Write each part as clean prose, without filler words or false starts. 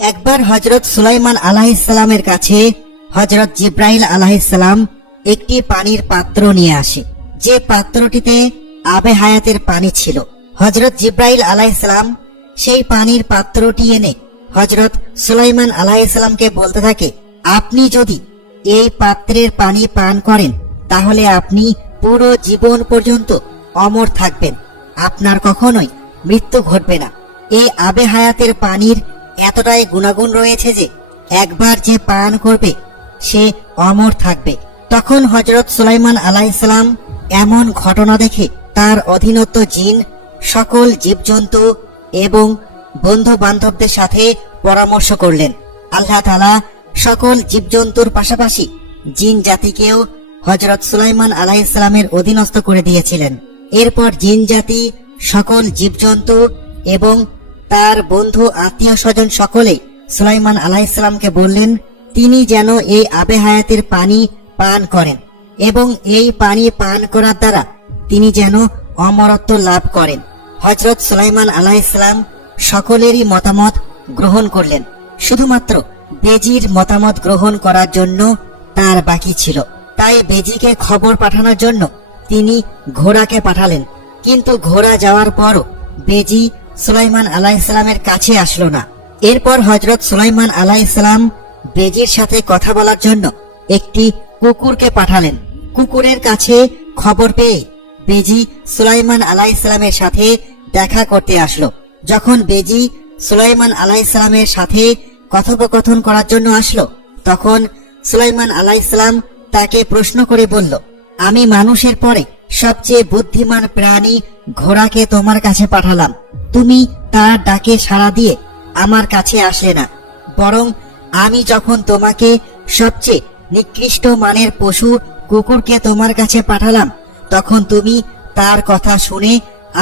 একবার হযরত সুলাইমান আলাইহিসসালামের কাছে হযরত জিব্রাইল আলাইহিসসালাম একটি পানির পাত্র নিয়ে আসে, যে পাত্রটিতে আবে হায়াতের পানি ছিল। হযরত জিব্রাইল আলাইহিসসালাম সেই পানির পাত্রটি এনে হযরত সুলাইমান আলাইহিসসালামকে বলতে থাকে, আপনি যদি এই পাত্রের পানি পান করেন তাহলে আপনি পুরো জীবন পর্যন্ত অমর থাকবেন, আপনার কখনোই মৃত্যু ঘটবে না। এই আবে হায়াতের পানির এতটাই গুণাগুণ রয়েছে যে একবার যে পান করবে সে অমর থাকবে। তখন হযরত সুলাইমান আলাইহিসসালাম এমন ঘটনা দেখে তার অধীনস্থ জিন, সকল জীবজন্তু এবং বন্ধু বান্ধবদের সাথে পরামর্শ করলেন। আল্লাহ তাআলা সকল জীবজন্তুর পাশাপাশি জিন জাতিকেও হযরত সুলাইমান আলাইহিসসালামের অধীনস্থ করে দিয়েছিলেন। এরপর জিন জাতি, সকল জীবজন্তু এবং তার বন্ধু আত্মীয় স্বজন সকলেই সুলাইমান আলাইহিসসালামকে বললেন তিনি যেন এই আবে হায়াতের পানি পান করেন এবং এই পানি পান করার দ্বারা তিনি যেন অমরত্ব লাভ করেন। হযরত সুলাইমান আলাইহিসসালাম সকলেরই মতামত গ্রহণ করলেন, শুধুমাত্র বেজির মতামত গ্রহণ করার জন্য তার বাকি ছিল। তাই বেজিকে খবর পাঠানোর জন্য তিনি ঘোড়াকে পাঠালেন, কিন্তু ঘোড়া যাওয়ার পরও বেজি সুলাইমান আলাইহিসসালামের কাছে আসলো না। এরপর হযরত সুলাইমান আলাইহিসসালাম বেজির সাথে কথা বলার জন্য একটি কুকুরকে পাঠালেন। কুকুরের কাছে খবর পেয়ে বেজি সুলাইমান আলাইহিসসালামের সাথে দেখা করতে আসলো। যখন বেজি সুলাইমান আলাইহিসসালামের সাথে কথোপকথন করার জন্য আসলো, তখন সুলাইমান আলাইহিসসালাম তাকে প্রশ্ন করে বলল, আমি মানুষের পরে সবচেয়ে বুদ্ধিমান প্রাণী ঘোড়াকে তোমার কাছে পাঠালাম, তুমি তার ডাকে সাড়া দিয়ে আমার কাছে আসলে না, বরং আমি যখন তোমাকে সবচেয়ে নিকৃষ্ট মানের পশু কুকুরকে তোমার কাছে পাঠালাম তখন তুমি তার কথা শুনে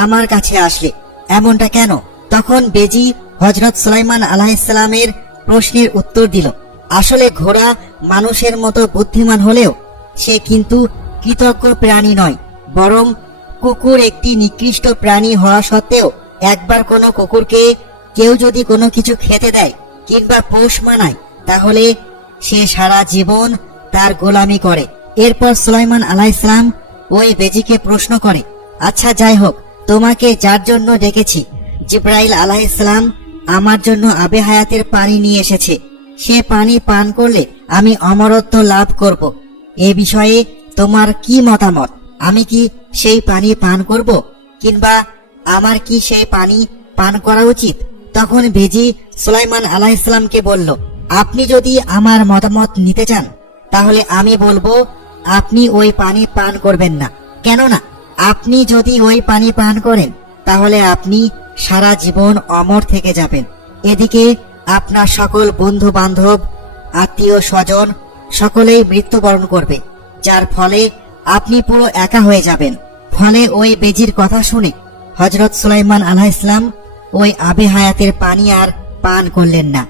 আমার কাছে আসলে, এমনটা কেন? তখন বেজি হযরত সুলাইমান আলাইহিসসালামের প্রশ্নের উত্তর দিল, আসলে ঘোড়া মানুষের মতো বুদ্ধিমান হলেও সে কিন্তু কৃতজ্ঞ প্রাণী নয়, বরং কুকুর একটি নিকৃষ্ট প্রাণী হওয়া সত্ত্বেও একবার কোনো কুকুরকে কেউ যদি কোনো কিছু খেতে দেয় কিংবা পোষ মানায় তাহলে সে সারা জীবন তার গোলামি করে। এরপর সুলাইমান আলাইহিসসালাম ওই বেজিকে প্রশ্ন করে, আচ্ছা যাই হোক, তোমাকে যার জন্য ডেকেছি জিব্রাইল আলাইহিসসালাম আমার জন্য আবে হায়াতের পানি নিয়ে এসেছে, সে পানি পান করলে আমি অমরত্ব লাভ করব, এ বিষয়ে তোমার কি মতামত? আমি কি সেই পানি পান করব কিংবা আমার কি সেই পানি পান করা উচিত? তখন বেজি সুলাইমান আলাইহিসসালামকে বলল, আপনি যদি আমার মতামত নিতে চান তাহলে আমি বলবো আপনি ওই পানি পান করবেন না, কেননা আপনি যদি ওই পানি পান করেন তাহলে আপনি সারা জীবন অমর থেকে যাবেন। এদিকে আপনার সকল বন্ধু বান্ধব, আত্মীয় স্বজন সকলেই মৃত্যুবরণ করবে, যার ফলে আপনি পুরো একা হয়ে যাবেন। ফলে ওই বেজির কথা শুনে হযরত সুলাইমান আলাইহিসসালাম ওই আবে হায়াতের পানি আর পান করলেন না।